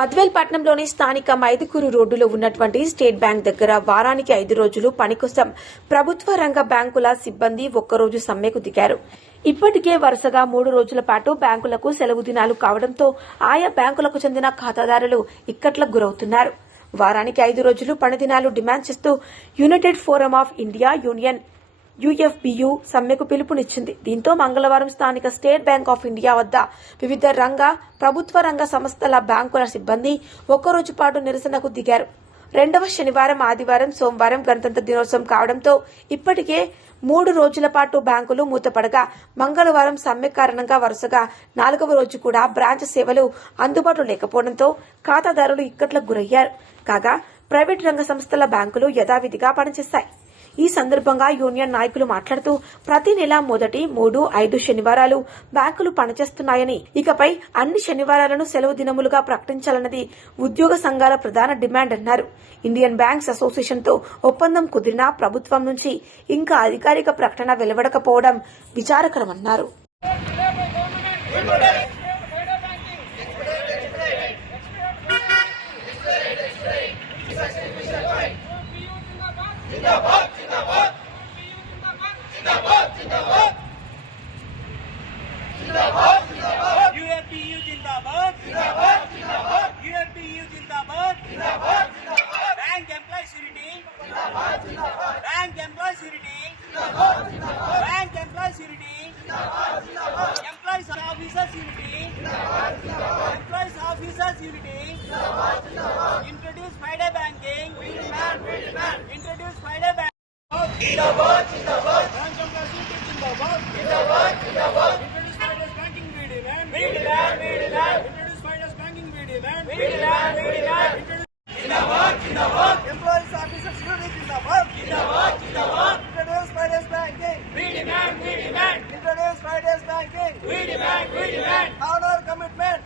బద్వేల్ పట్టణంలోని స్థానిక మైదుకూరు రోడ్డులో ఉన్నటువంటి స్టేట్ బ్యాంక్ దగ్గర వారానికి 5 రోజులు పని కోసం ప్రభుత్వ రంగ బ్యాంకుల సిబ్బంది ఒక్కరోజు సమ్మెకు దిగారు. ఇప్పటికే వరుసగా 3 రోజుల పాటు బ్యాంకులకు సెలవు దినాలు కావడంతో ఆయా బ్యాంకులకు చెందిన ఖాతాదారులు ఇక్కట్లకు గురవుతున్నారు. వారానికి 5 రోజులు పని దినాలు డిమాండ్ చేస్తూ United forum of India union UFBU సమ్మెకు పిలుపునిచ్చింది. దీంతో మంగళవారం స్థానిక స్టేట్ బ్యాంక్ ఆఫ్ ఇండియా వద్ద వివిధ ప్రభుత్వ రంగ సంస్థల బ్యాంకుల సిబ్బంది ఒక్కరోజు పాటు నిరసనకు దిగారు. రెండవ శనివారం, ఆదివారం, సోమవారం గణతంత్ర దినోత్సవం కావడంతో ఇప్పటికే 3 రోజుల పాటు బ్యాంకులు మూతపడగా మంగళవారం సమ్మె కారణంగా వరుసగా 4వ రోజు కూడా బ్రాంచ్ సేవలు అందుబాటులో లేకపోవడంతో ఖాతాదారులు ఇక్కట్లకు గురయ్యారు. కాగా ప్రైవేట్ రంగ సంస్థల బ్యాంకులు యథావిధిగా పనిచేస్తాయి. ఈ సందర్భంగా యూనియన్ నాయకులు మాట్లాడుతూ ప్రతి నెల మొదటి 3, 5 శనివారాలు బ్యాంకులు పనిచేస్తున్నాయని, ఇకపై అన్ని శనివారాలను సెలవు దినములుగా ప్రకటించాలన్నది ఉద్యోగ సంఘాల ప్రధాన డిమాండ్ అన్నారు. ఇండియన్ బ్యాంక్స్ అసోసియేషన్తో ఒప్పందం కుదిరినా ప్రభుత్వం నుంచి ఇంకా అధికారిక ప్రకటన వెలువడకపోవడం విచారకరమన్నారు. UFBU जिंदाबाद जिंदाबाद जिंदाबाद UFBU जिंदाबाद जिंदाबाद जिंदाबाद बैंक एम्प्लॉयज यूनिटी जिंदाबाद जिंदाबाद बैंक एम्प्लॉयज यूनिटी जिंदाबाद जिंदाबाद बैंक एम्प्लॉयज यूनिटी जिंदाबाद जिंदाबाद एम्प्लॉयज ऑफिसर्स यूनिटी जिंदाबाद जिंदाबाद एम्प्लॉयज ऑफिसर्स यूनिटी जिंदाबाद जिंदाबाद introduce five day banking we demand introduce five day bank जिंदाबाद जिंदाबाद बैंक एम्प्लॉयज यूनिटी जिंदाबाद जिंदाबाद जिंदाबाद Introduce finance banking we demand. Jindabad, Jindabad. Employees, officers, unity, Jindabad. Jindabad, Jindabad. Introduce finance banking. We demand. Introduce finance banking. We demand. Honor commitment.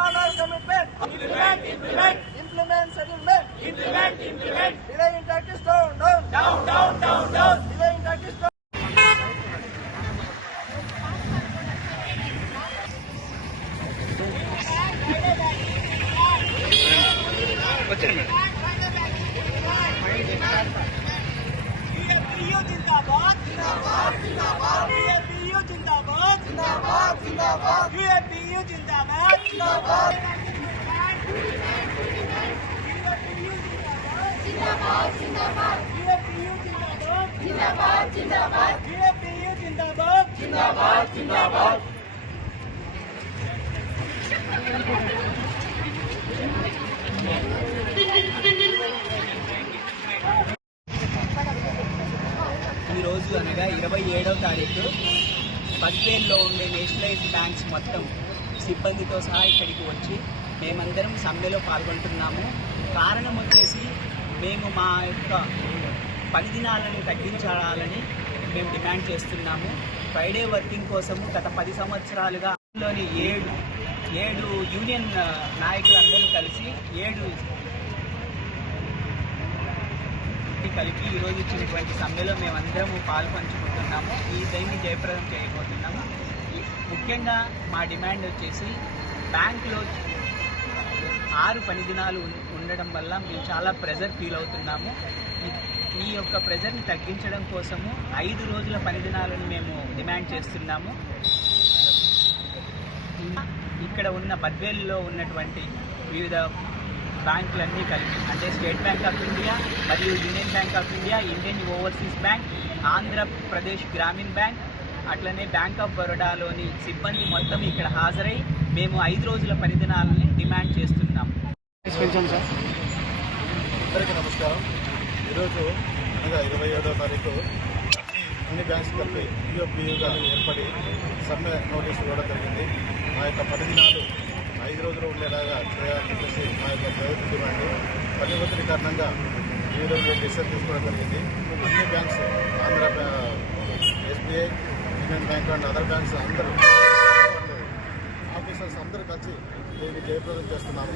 Honor commitment. Implement settlement. Implement. Delay in practice down. Delay in practice down. UFBU जिंदाबाद जिंदाबाद जिंदाबाद UFBU जिंदाबाद जिंदाबाद जिंदाबाद UFBU जिंदाबाद जिंदाबाद जिंदाबाद जिंदाबाद UFBU जिंदाबाद जिंदाबाद जिंदाबाद UFBU जिंदाबाद जिंदाबाद जिंदाबाद ఈ రోజు అనగా 27వ తారీఖు బద్వేల్లో ఉండే నేషనలైజ్డ్ బ్యాంక్స్ మొత్తం సిబ్బందితో సహా ఇక్కడికి వచ్చి మేమందరం సమ్మెలో పాల్గొంటున్నాము. కారణం వచ్చేసి మేము మా యొక్క పని దినాలను తగ్గించాలని మేము డిమాండ్ చేస్తున్నాము. ఫ్రైడే వర్కింగ్ కోసము గత 10 సంవత్సరాలుగా లోని 7 యూనియన్ నాయకులందరూ కలిసి 7 కలిపి ఈరోజు ఇచ్చినటువంటి సమ్మెలో మేమందరము పాల్పంచుకుంటున్నాము. ఈ దీన్ని జయప్రదం చేయబోతున్నాము. ముఖ్యంగా మా డిమాండ్ వచ్చేసి బ్యాంకులో 6 పని దినాలు ఉండడం వల్ల మేము చాలా ప్రెజర్ ఫీల్ అవుతున్నాము. ఈ యొక్క ప్రెజర్ని తగ్గించడం కోసము 5 రోజుల పని దినాలను మేము డిమాండ్ చేస్తున్నాము. ఇక్కడ ఉన్న బద్వేల్లో ఉన్నటువంటి వివిధ బ్యాంకులన్నీ కలిపి అంటే స్టేట్ బ్యాంక్ ఆఫ్ ఇండియా మరియు union bank of India, Indian overseas bank, Andhra Pradesh గ్రామీణ బ్యాంక్, అట్లనే బ్యాంక్ ఆఫ్ బరోడాలోని సిబ్బంది మొత్తం ఇక్కడ హాజరై మేము 5 రోజుల పని దినాలని డిమాండ్ చేస్తున్నాము. అందరికీ నమస్కారం. ఈరోజు అనగా 27వ తారీఖు అన్ని బ్యాంక్స్ కలిపి UFBUగా ఏర్పడి సమ్మె నోటీసు ఇవ్వడం జరిగింది. మా యొక్క పని దినాలు 5 రోజులు ఉండేలాగా చేయాలని చెప్పేసి మా యొక్క ప్రభుత్వ డిమాండ్. పని ఒత్తిడి కారణంగా ఈ రోజు డిసిషన్ తీసుకోవడం జరిగింది. అన్ని banks Andhra SBI, union bank and other banks అందరూ ఆఫీసర్స్ అందరూ కలిసి దీన్ని జయప్రదం చేస్తున్నాము.